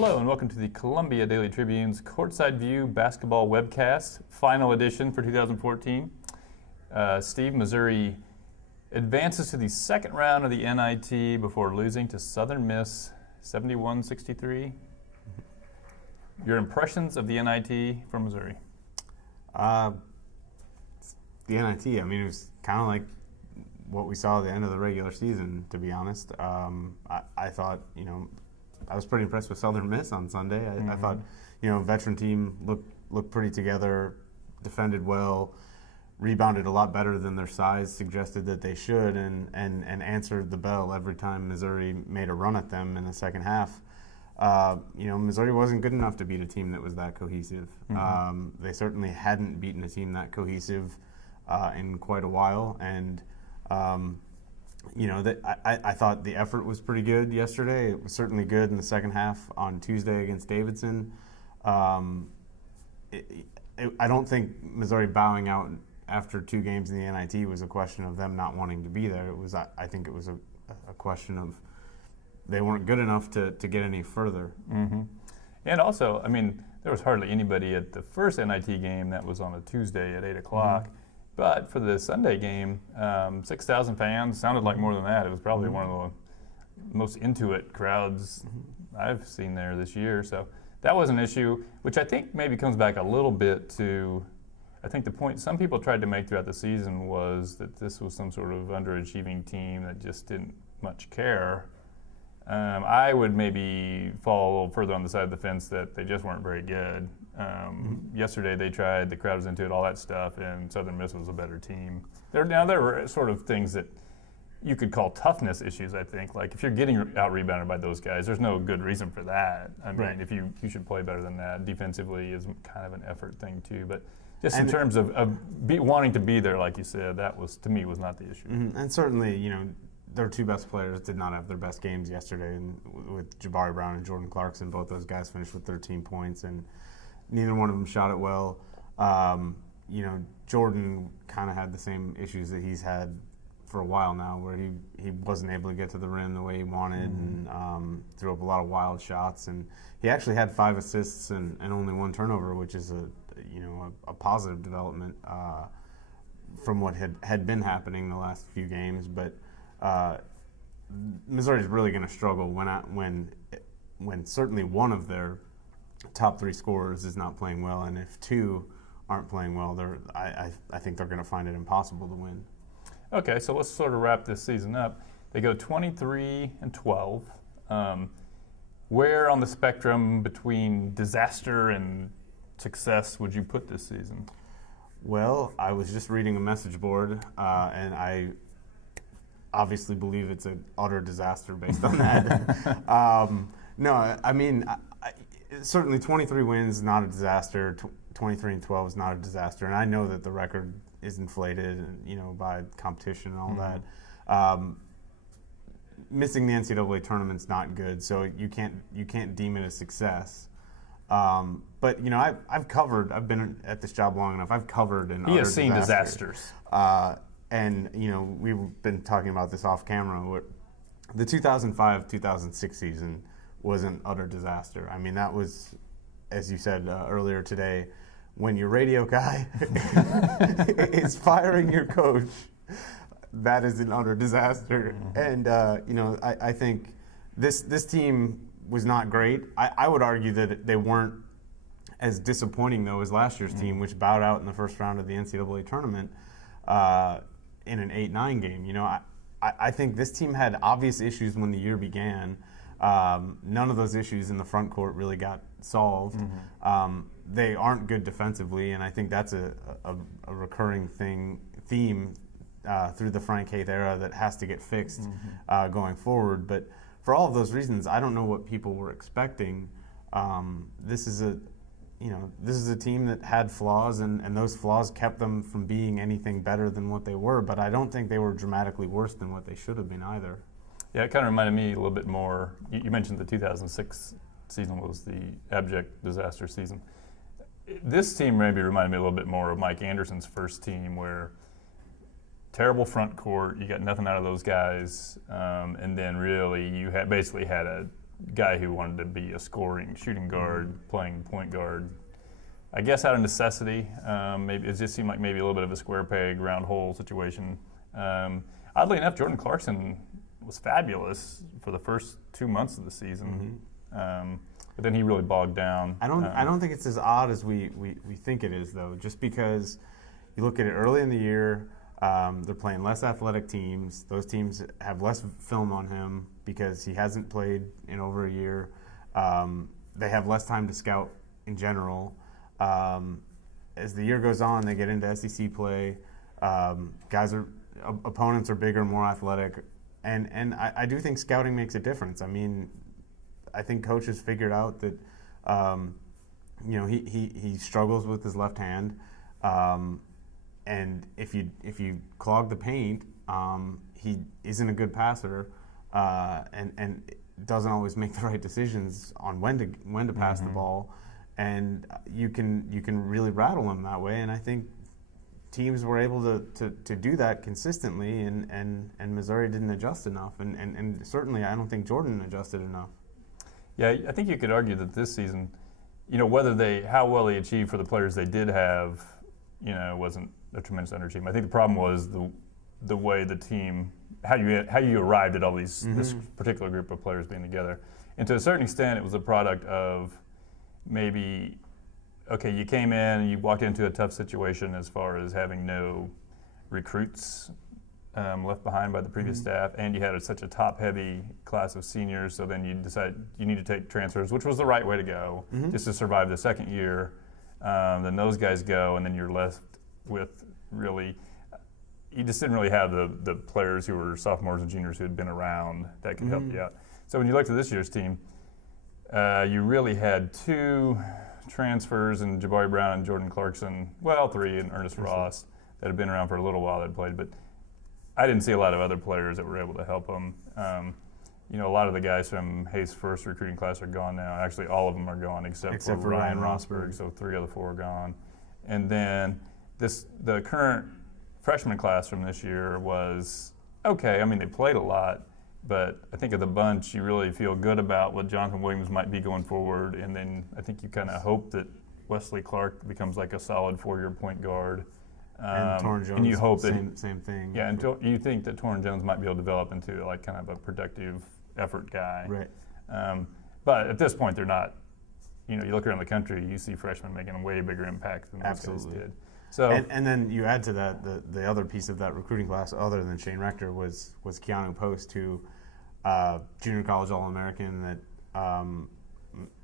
Hello and welcome to the Columbia Daily Tribune's Courtside View basketball webcast, final edition for 2014. Steve, Missouri advances to the second round of the NIT before losing to Southern Miss 71-63. Your impressions of the NIT for Missouri? The NIT, I mean, it was kind of like what we saw at the end of the regular season, to be honest. I thought, I was pretty impressed with Southern Miss on Sunday. I thought, veteran team looked pretty together, defended well, rebounded a lot better than their size suggested that they should, and answered the bell every time Missouri made a run at them in the second half. Missouri wasn't good enough to beat a team that was that cohesive. They certainly hadn't beaten a team that cohesive in quite a while, and I thought the effort was pretty good yesterday. It was certainly good in the second half on Tuesday against Davidson. I don't think Missouri bowing out after two games in the NIT was a question of them not wanting to be there. I think it was a question of they weren't good enough to get any further. And also, there was hardly anybody at the first NIT game that was on a Tuesday at 8 o'clock. But for the Sunday game, 6,000 fans, sounded like more than that. It was probably one of the most into it crowds I've seen there this year. So that was an issue, which I think maybe comes back a little bit to, I think the point some people tried to make throughout the season was that this was some sort of underachieving team that just didn't much care. I would maybe fall a little further on the side of the fence that they just weren't very good. Yesterday they tried, the crowd was into it, all that stuff, and Southern Miss was a better team. There were sort of things that you could call toughness issues, I think. Like if you're getting out-rebounded by those guys, there's no good reason for that. If you should play better than that. Defensively is kind of an effort thing too. But just in terms of wanting to be there, like you said, that was, to me, was not the issue. And certainly, their two best players did not have their best games yesterday, and with Jabari Brown and Jordan Clarkson, both those guys finished with 13 points, and neither one of them shot it well. Jordan kind of had the same issues that he's had for a while now, where he wasn't able to get to the rim the way he wanted, and threw up a lot of wild shots. And he actually had 5 assists and only 1 turnover, which is a positive development from what had been happening the last few games. But Missouri's really going to struggle when certainly one of their top 3 scorers is not playing well, and if 2 aren't playing well, I think they're going to find it impossible to win. Okay, so let's sort of wrap this season up. They go 23-12. Where on the spectrum between disaster and success would you put this season? Well, I was just reading a message board, and I obviously believe it's an utter disaster based on that. Certainly 23 wins is not a disaster. 23-12 is not a disaster, and I know that the record is inflated, by competition and all that. Missing the NCAA tournament is not good, so you can't deem it a success. But I've been at this job long enough. I've covered He has seen disasters. And we've been talking about this off camera. The 2005-2006 season was an utter disaster. That was, as you said earlier today, when your radio guy is firing your coach, that is an utter disaster. And I think this team was not great. I would argue that they weren't as disappointing though as last year's team, which bowed out in the first round of the NCAA tournament in an 8-9 game. I think this team had obvious issues when the year began. None of those issues in the front court really got solved. They aren't good defensively, and I think that's a recurring theme through the Frank Haith era that has to get fixed going forward. But for all of those reasons, I don't know what people were expecting. This is a team that had flaws, and those flaws kept them from being anything better than what they were. But I don't think they were dramatically worse than what they should have been either. Yeah, it kind of reminded me a little bit more. You mentioned the 2006 season was the abject disaster season. This team maybe reminded me a little bit more of Mike Anderson's first team, where terrible front court, you got nothing out of those guys, and then really you basically had a guy who wanted to be a scoring shooting guard, playing point guard. I guess out of necessity. Maybe it just seemed like maybe a little bit of a square peg, round hole situation. Oddly enough, Jordan Clarkson was fabulous for the first 2 months of the season, but then he really bogged down. I don't think it's as odd as we think it is, though. Just because you look at it early in the year, they're playing less athletic teams. Those teams have less film on him because he hasn't played in over a year. They have less time to scout in general. As the year goes on, they get into SEC play. Opponents are bigger, more athletic, and I do think scouting makes a difference. I mean, I think coaches figured out that he struggles with his left hand, and if you clog the paint, he isn't a good passer, and doesn't always make the right decisions on when to pass the ball. And you can really rattle him that way, and I think teams were able to do that consistently, and Missouri didn't adjust enough, and certainly I don't think Jordan adjusted enough. Yeah, I think you could argue that this season, how well they achieved for the players they did have, wasn't a tremendous underachievement. I think the problem was the way the team, how you arrived at all these this particular group of players being together, and to a certain extent, it was a product of maybe, okay, you came in and you walked into a tough situation as far as having no recruits left behind by the previous staff, and you had such a top-heavy class of seniors, so then you decide you need to take transfers, which was the right way to go, just to survive the second year. Then those guys go, and then you're left with really, you just didn't really have the players who were sophomores and juniors who had been around that could help you out. So when you looked at this year's team, you really had 2 transfers in Jabari Brown and Jordan Clarkson, 3 in Ernest Ross that had been around for a little while that played, but I didn't see a lot of other players that were able to help them. A lot of the guys from Hayes' first recruiting class are gone now. Actually, all of them are gone except for Ryan Rosberg, so 3 of the 4 are gone. And then the current freshman class from this year was okay. I mean, they played a lot, but I think of the bunch, you really feel good about what Jonathan Williams might be going forward, and then I think you kind of hope that Wesley Clark becomes like a solid 4-year point guard. And Torrin Jones, and you hope same thing. Yeah, and you think that Torrin Jones might be able to develop into like kind of a productive effort guy. Right. But at this point, they're not. You look around the country, you see freshmen making a way bigger impact than those guys did. So and then you add to that the other piece of that recruiting class, other than Shane Rector, was Keanu Post, who junior college All-American that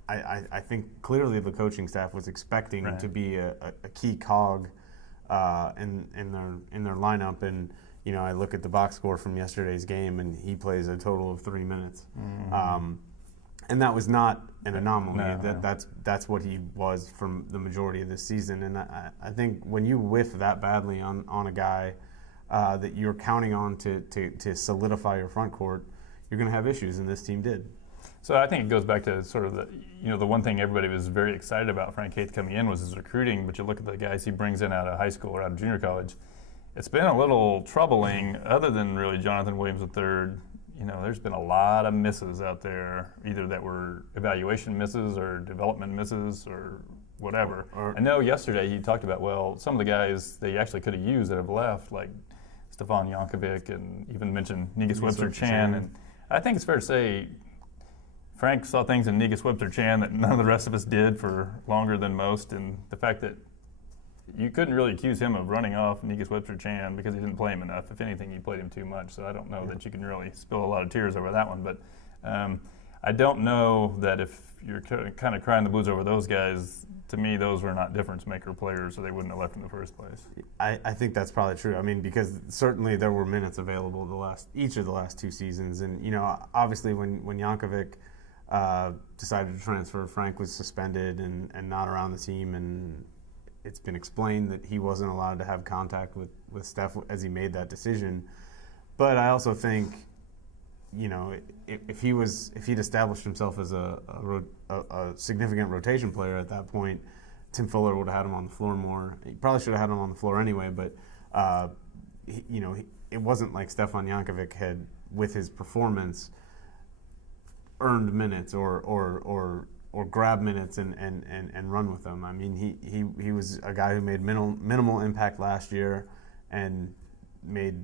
I think clearly the coaching staff was expecting to be a key cog in their lineup. And I look at the box score from yesterday's game, and he plays a total of 3 minutes. And that was not an anomaly. No. That's what he was from the majority of this season. And I think when you whiff that badly on a guy that you're counting on to solidify your front court, you're going to have issues, and this team did. So I think it goes back to sort of the one thing everybody was very excited about Frank Haith coming in was his recruiting, but you look at the guys he brings in out of high school or out of junior college, it's been a little troubling other than really Jonathan Williams III. There's been a lot of misses out there, either that were evaluation misses or development misses or whatever. I know yesterday he talked about, some of the guys they actually could have used that have left, like Stefan Jankovic, and even mentioned Negus Webster-Chan. And I think it's fair to say Frank saw things in Negus Webster-Chan that none of the rest of us did for longer than most, and the fact that you couldn't really accuse him of running off Negus Webster-Chan because he didn't play him enough. If anything, he played him too much, so I don't know that you can really spill a lot of tears over that one. But I don't know that if you're kind of crying the blues over those guys, to me, those were not difference-maker players, so they wouldn't have left in the first place. I think that's probably true. I mean, because certainly there were minutes available each of the last 2 seasons. And, obviously when Jankovic decided to transfer, Frank was suspended and not around the team, and it's been explained that he wasn't allowed to have contact with Steph as he made that decision. But I also think, if he'd established himself as a significant rotation player at that point, Tim Fuller would have had him on the floor more. He probably should have had him on the floor anyway, but it wasn't like Stefan Jankovic had, with his performance, earned minutes or grab minutes and run with them. I mean, he was a guy who made minimal impact last year and made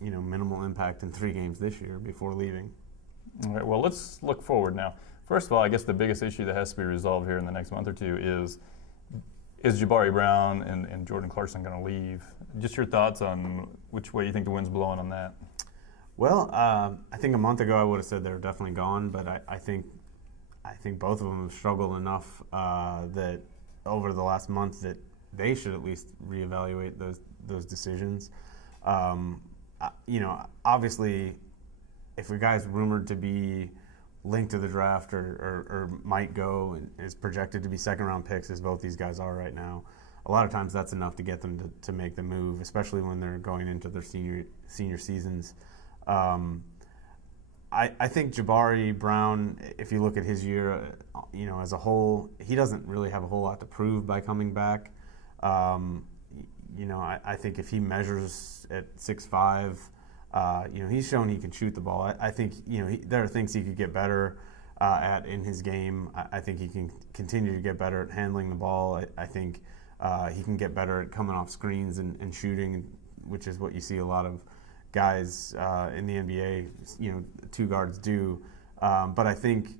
minimal impact in 3 games this year before leaving. All right, well, let's look forward now. First of all, I guess the biggest issue that has to be resolved here in the next month or two is Jabari Brown and Jordan Clarkson going to leave? Just your thoughts on which way you think the wind's blowing on that. Well, I think a month ago I would have said they're definitely gone, but I think both of them have struggled enough that over the last month that they should at least reevaluate those decisions. Obviously, if a guy's rumored to be linked to the draft or might go and is projected to be second-round picks, as both these guys are right now, a lot of times that's enough to get them to make the move, especially when they're going into their senior seasons. I think Jabari Brown, if you look at his year, as a whole, he doesn't really have a whole lot to prove by coming back. I think if he measures at 6'5", he's shown he can shoot the ball. I think there are things he could get better at in his game. I think he can continue to get better at handling the ball. I think he can get better at coming off screens and shooting, which is what you see a lot of guys in the NBA, 2 guards do. But I think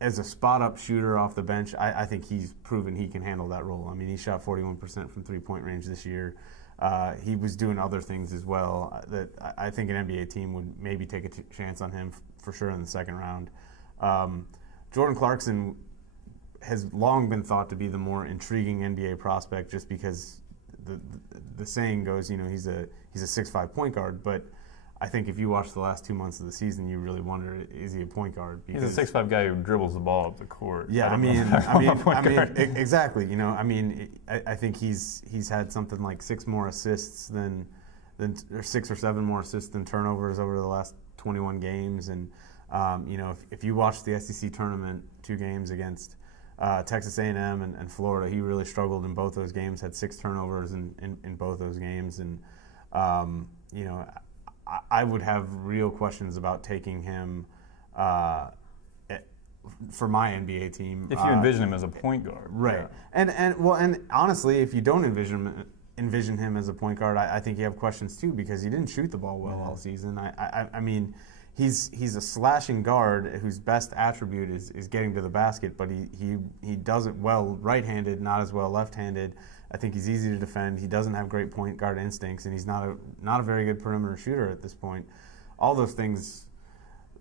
as a spot-up shooter off the bench, I think he's proven he can handle that role. I mean, he shot 41% from three-point range this year. He was doing other things as well that I think an NBA team would maybe take a chance on him for sure in the second round. Jordan Clarkson has long been thought to be the more intriguing NBA prospect just because the saying goes, he's a 6'5" point guard, but I think if you watch the last 2 months of the season, you really wonder, is he a point guard? Because he's a 6'5" guy who dribbles the ball up the court. Yeah, exactly. I think he's had something like 6 more assists than or 6 or 7 more assists than turnovers over the last 21 games. And if you watch the SEC tournament, 2 games against Texas A&M and Florida, he really struggled in both those games. Had 6 turnovers in both those games, and I would have real questions about taking him for my NBA team. If you envision him as a point guard. Right. Yeah. And honestly, if you don't envision him as a point guard, I think you have questions too, because he didn't shoot the ball well all season. I mean, he's a slashing guard whose best attribute is getting to the basket, but he does it well right-handed, not as well left-handed. I think he's easy to defend. He doesn't have great point guard instincts, and he's not a very good perimeter shooter at this point. All those things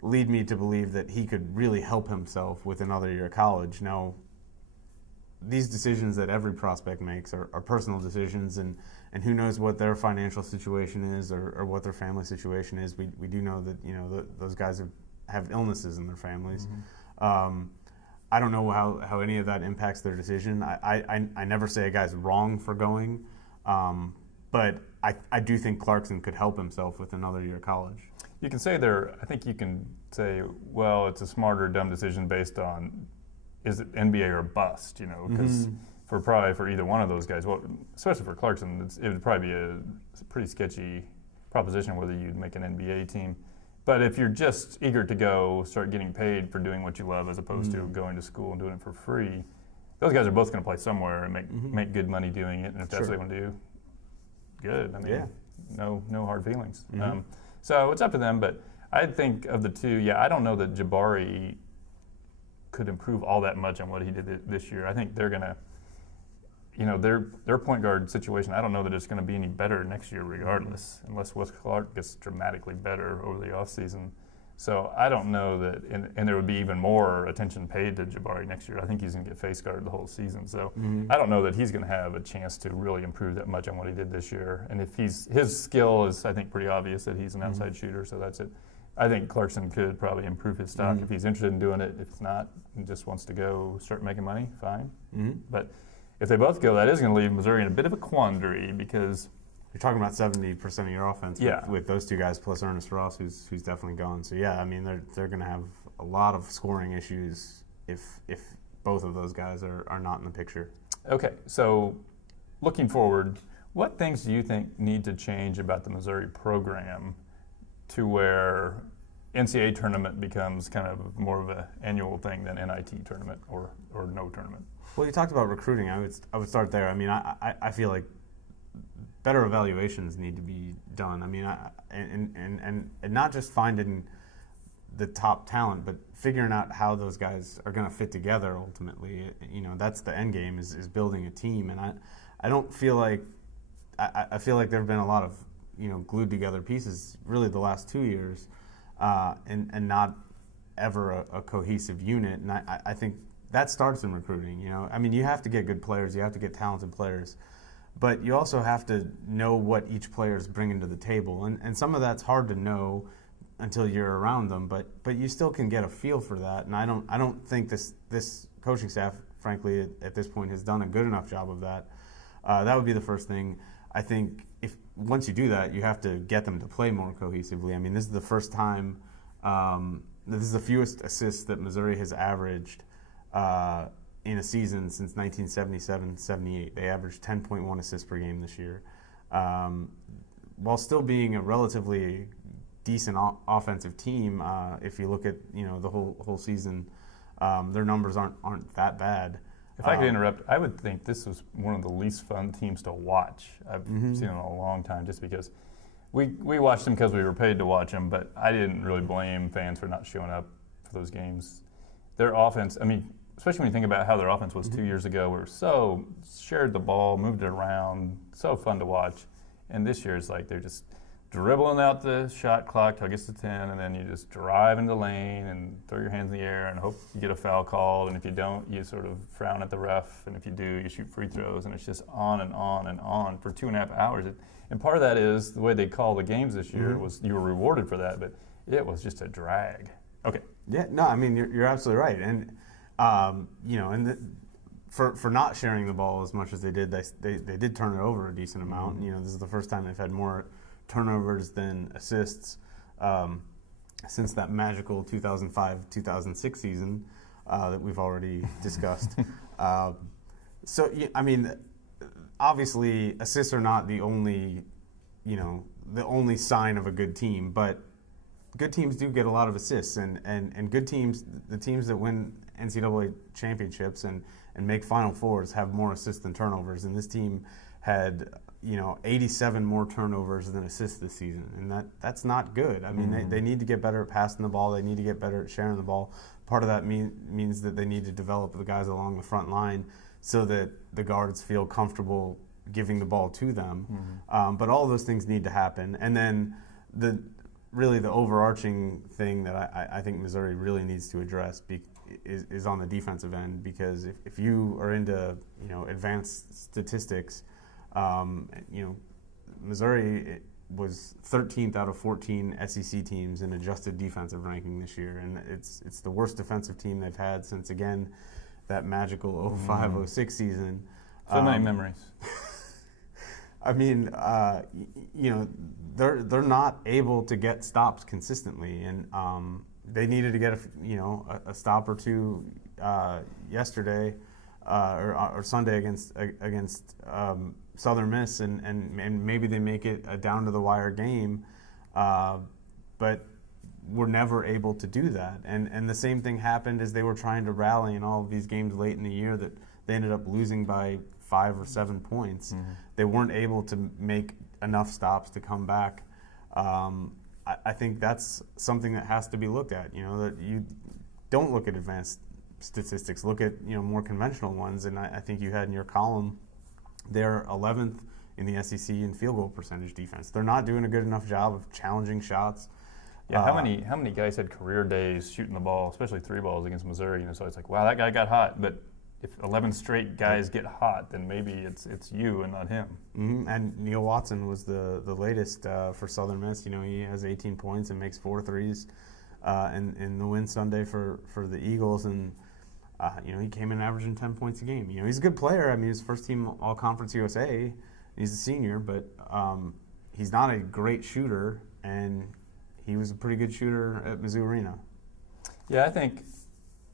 lead me to believe that he could really help himself with another year of college. Now, these decisions that every prospect makes are personal decisions, and who knows what their financial situation is or what their family situation is. We do know that those guys have illnesses in their families. Mm-hmm. I don't know how any of that impacts their decision. I never say a guy's wrong for going, but I do think Clarkson could help himself with another year of college. You can say I think you can say, well, it's a smart or dumb decision based on, is it NBA or bust, because for either one of those guys, well, especially for Clarkson, it would probably be a pretty sketchy proposition whether you'd make an NBA team. But if you're just eager to go start getting paid for doing what you love as opposed to going to school and doing it for free, those guys are both going to play somewhere and make good money doing it. And if that's what they want to do, good. I mean, no hard feelings. Mm-hmm. So it's up to them. But I think of the two, I don't know that Jabari could improve all that much on what he did this year. I think they're going to, their point guard situation, I don't know that it's going to be any better next year regardless, unless Wes Clark gets dramatically better over the offseason. So I don't know that, and there would be even more attention paid to Jabari next year. I think he's going to get face guarded the whole season. So I don't know that he's going to have a chance to really improve that much on what he did this year. And if his skill is, I think, pretty obvious that he's an outside shooter, so that's it. I think Clarkson could probably improve his stock if he's interested in doing it. If it's not, and just wants to go start making money, fine. But if they both go, that is going to leave Missouri in a bit of a quandary because you're talking about 70% of your offense with those 2 guys plus Ernest Ross, who's definitely gone. So I mean they're going to have a lot of scoring issues if both of those guys are not in the picture. Okay, so looking forward, what things do you think need to change about the Missouri program to where NCAA tournament becomes kind of more of an annual thing than NIT tournament or no tournament. Well, you talked about recruiting. I would start there. I mean, I feel like better evaluations need to be done. I mean, and not just finding the top talent, but figuring out how those guys are going to fit together ultimately. You know, that's the end game is building a team. And I don't feel like I feel like there have been a lot of, you know, glued together pieces really the last 2 years, and not ever a cohesive unit. And I think that starts in recruiting. You know, I mean, you have to get good players, you have to get talented players, but you also have to know what each player is bringing to the table. And some of that's hard to know until you're around them, but you still can get a feel for that. And I don't think this coaching staff, frankly, at this point, has done a good enough job of that. That would be the first thing. I think if once you do that, you have to get them to play more cohesively. I mean, this is the first time, this is the fewest assists that Missouri has averaged in a season since 1977-78. They averaged 10.1 assists per game this year, while still being a relatively decent offensive team. If you look at, you know, the whole season, their numbers aren't that bad. If I could interrupt, I would think this was one of the least fun teams to watch I've seen in a long time, just because we watched them because we were paid to watch them, but I didn't really blame fans for not showing up for those games. Their offense, I mean, especially when you think about how their offense was 2 years ago, we were so shared the ball, moved it around, so fun to watch. And this year it's like they're just dribbling out the shot clock till it gets to 10, and then you just drive into the lane and throw your hands in the air and hope you get a foul called. And if you don't, you sort of frown at the ref. And if you do, you shoot free throws. And it's just on and on and on for 2.5 hours. And part of that is the way they call the games this year was you were rewarded for that, but it was just a drag. Okay. Yeah, no, I mean, you're absolutely right. And, you know, and for not sharing the ball as much as they did, they did turn it over a decent amount. You know, this is the first time they've had more turnovers than assists since that magical 2005-2006 season that we've already discussed. So, I mean, obviously assists are not the only, you know, the only sign of a good team, but good teams do get a lot of assists, and good teams, the teams that win NCAA championships and make Final Fours, have more assists than turnovers. And this team had, you know, 87 more turnovers than assists this season, and that's not good. I mean, they need to get better at passing the ball. They need to get better at sharing the ball. Part of that means that they need to develop the guys along the front line so that the guards feel comfortable giving the ball to them. But all those things need to happen. And then the overarching thing that I think Missouri really needs to address is on the defensive end, because if you are into, you know, advanced statistics, you know, Missouri was 13th out of 14 SEC teams in adjusted defensive ranking this year, and it's the worst defensive team they've had since, again, that magical 05-06 season. So many memories. I mean, you know, they're not able to get stops consistently, and they needed to get a stop or two yesterday or Sunday against Southern Miss, and maybe they make it a down to the wire game, but were never able to do that. And the same thing happened as they were trying to rally in all of these games late in the year that they ended up losing by 5 or 7 points. They weren't able to make enough stops to come back. I think that's something that has to be looked at. You know, that you don't look at advanced statistics, look at, you know, more conventional ones. And I think you had in your column, they're 11th in the SEC in field goal percentage defense. They're not doing a good enough job of challenging shots. Yeah, how many guys had career days shooting the ball, especially 3 balls against Missouri? You know, so it's like, wow, that guy got hot. But if 11 straight guys get hot, then maybe it's you and not him. And Neil Watson was the latest for Southern Miss. You know, he has 18 points and makes 4 threes in the win Sunday for the Eagles. And, you know, he came in averaging 10 points a game. You know, he's a good player. I mean, he's first team All-Conference USA. He's a senior, but he's not a great shooter, and he was a pretty good shooter at Mizzou Arena. Yeah, I think,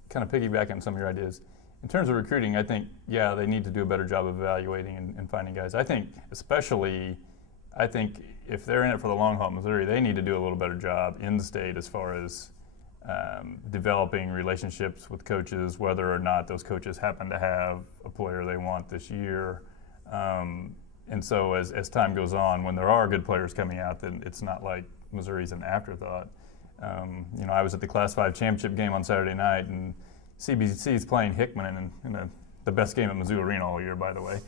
kind of piggybacking on some of your ideas, in terms of recruiting, I think, yeah, they need to do a better job of evaluating and finding guys. I think especially I think if they're in it for the long haul at Missouri, they need to do a little better job in the state as far as developing relationships with coaches, whether or not those coaches happen to have a player they want this year. And so as time goes on, when there are good players coming out, then it's not like Missouri's an afterthought. I was at the Class 5 championship game on Saturday night, and CBC's playing Hickman in the best game at Mizzou Arena all year, by the way.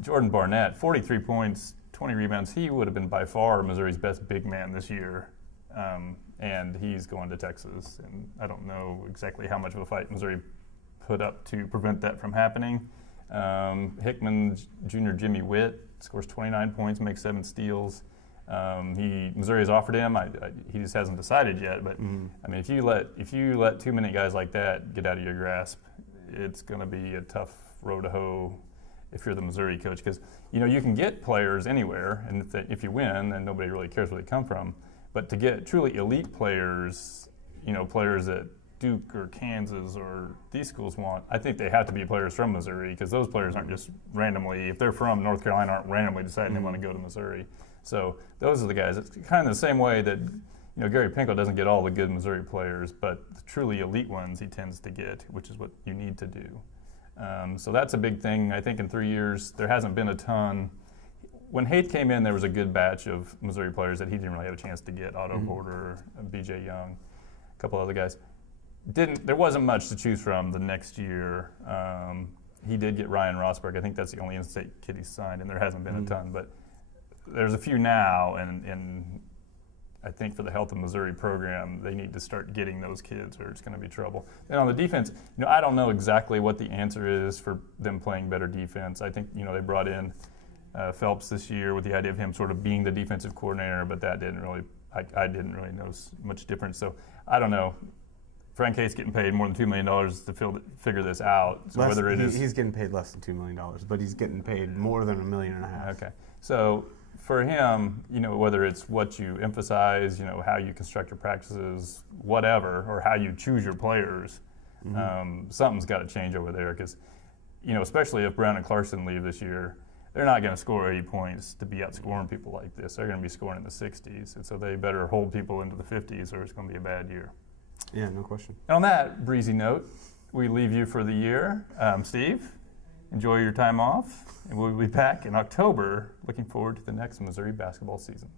Jordan Barnett, 43 points, 20 rebounds. He would have been by far Missouri's best big man this year. And he's going to Texas. And I don't know exactly how much of a fight Missouri put up to prevent that from happening. Hickman Jr. Jimmy Witt scores 29 points, makes 7 steals. Missouri has offered him. He just hasn't decided yet. But I mean, if you let too many guys like that get out of your grasp, it's going to be a tough row to hoe if you're the Missouri coach, because you can get players anywhere, and if you win, then nobody really cares where they come from. But to get truly elite players, players that Duke or Kansas or these schools want, I think they have to be players from Missouri, because those players aren't just randomly, if they're from North Carolina, aren't randomly deciding they want to go to Missouri. So those are the guys. It's kind of the same way that Gary Pinkel doesn't get all the good Missouri players, but the truly elite ones he tends to get, which is what you need to do. So that's a big thing. I think in 3 years there hasn't been a ton. When Haith came in, there was a good batch of Missouri players that he didn't really have a chance to get. Otto Porter, B.J. Young, a couple other guys. There wasn't much to choose from the next year. He did get Ryan Rosberg. I think that's the only in-state kid he's signed, and there hasn't been a ton. But there's a few now, and I think for the health of Missouri program, they need to start getting those kids, or it's going to be trouble. And on the defense, I don't know exactly what the answer is for them playing better defense. I think they brought in Phelps this year with the idea of him sort of being the defensive coordinator, but that didn't really. I didn't really notice much difference. So I don't know. Frank Haith's getting paid more than $2 million to figure this out. So he's getting paid less than $2 million, but he's getting paid more than $1.5 million. Okay, so for him, whether it's what you emphasize, how you construct your practices, whatever, or how you choose your players, something's got to change over there, because, especially if Brown and Clarkson leave this year, they're not going to score 80 points to be outscoring people like this. They're going to be scoring in the 60s, and so they better hold people into the 50s, or it's going to be a bad year. Yeah, no question. And on that breezy note, we leave you for the year. Steve, enjoy your time off, and we'll be back in October. Looking forward to the next Missouri basketball season.